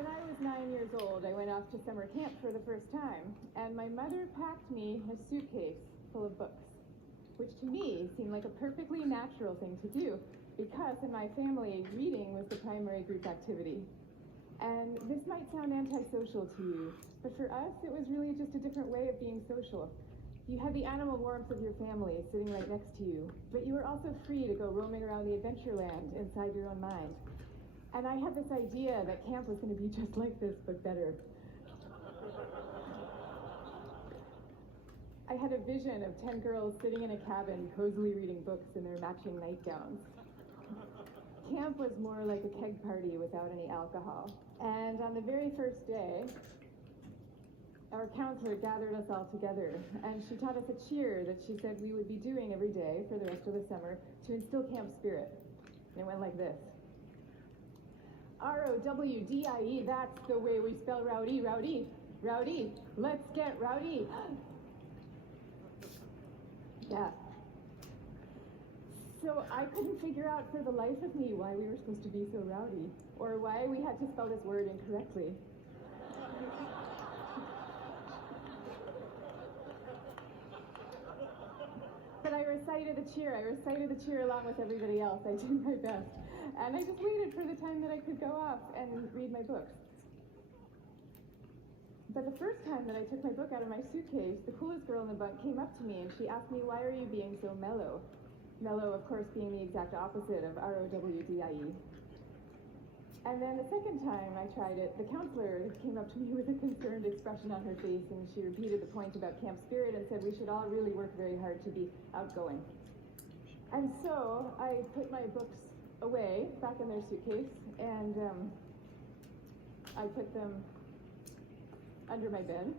When I was 9 years old, I went off to summer camp for the first time, and my mother packed me a suitcase full of books, which to me seemed like a perfectly natural thing to do, because in my family, reading was the primary group activity. And this might sound antisocial to you, but for us, it was really just a different way of being social. You had the animal warmth of your family sitting right next to you, but you were also free to go roaming around the adventure land inside your own mind. And I had this idea that camp was going to be just like this, but better. I had a vision of 10 girls sitting in a cabin, cozily reading books in their matching nightgowns. Camp was more like a keg party without any alcohol. And on the very first day, our counselor gathered us all together, and she taught us a cheer that she said we would be doing every day for the rest of the summer to instill camp spirit. And it went like this. R-O-W-D-I-E, that's the way we spell rowdy, rowdy, rowdy, let's get rowdy. Yeah. So I couldn't figure out for the life of me why we were supposed to be so rowdy, or why we had to spell this word incorrectly. But I recited the cheer along with everybody else. I did my best. And I just waited for the time that I could go off and read my books. But the first time that I took my book out of my suitcase, the coolest girl in the bunk came up to me and she asked me, why are you being so mellow? Mellow, of course, being the exact opposite of R-O-W-D-I-E. And then the second time I tried it, the counselor came up to me with a concerned expression on her face, and she repeated the point about camp spirit and said we should all really work very hard to be outgoing. And so I put my books away back in their suitcase, and I put them under my bed,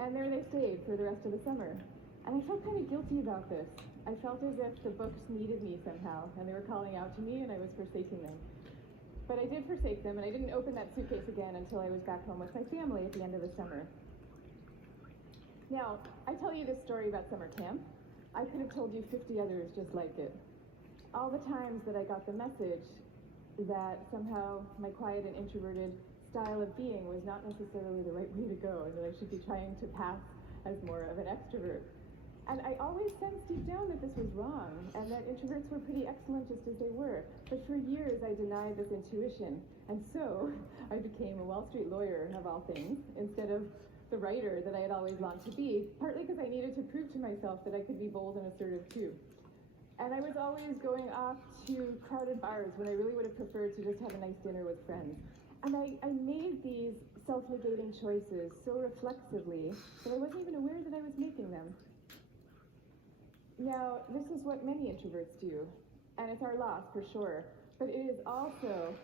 and there they stayed for the rest of the summer. And I felt kind of guilty about this. I felt as if the books needed me somehow, and they were calling out to me, and I was forsaking them. But I did forsake them, and I didn't open that suitcase again until I was back home with my family at the end of the summer. Now, I tell you this story about summer camp. I could have told you 50 others just like it. All the times that I got the message that somehow my quiet and introverted style of being was not necessarily the right way to go, and that I should be trying to pass as more of an extrovert. And I always sensed deep down that this was wrong, and that introverts were pretty excellent just as they were. But for years I denied this intuition, and so I became a Wall Street lawyer, of all things, instead of the writer that I had always longed to be, partly because I needed to prove to myself that I could be bold and assertive too. And I was always going off to crowded bars when I really would have preferred to just have a nice dinner with friends. And I made these self-negating choices so reflexively that I wasn't even aware that I was making them. Now, this is what many introverts do, and it's our loss for sure, but it is also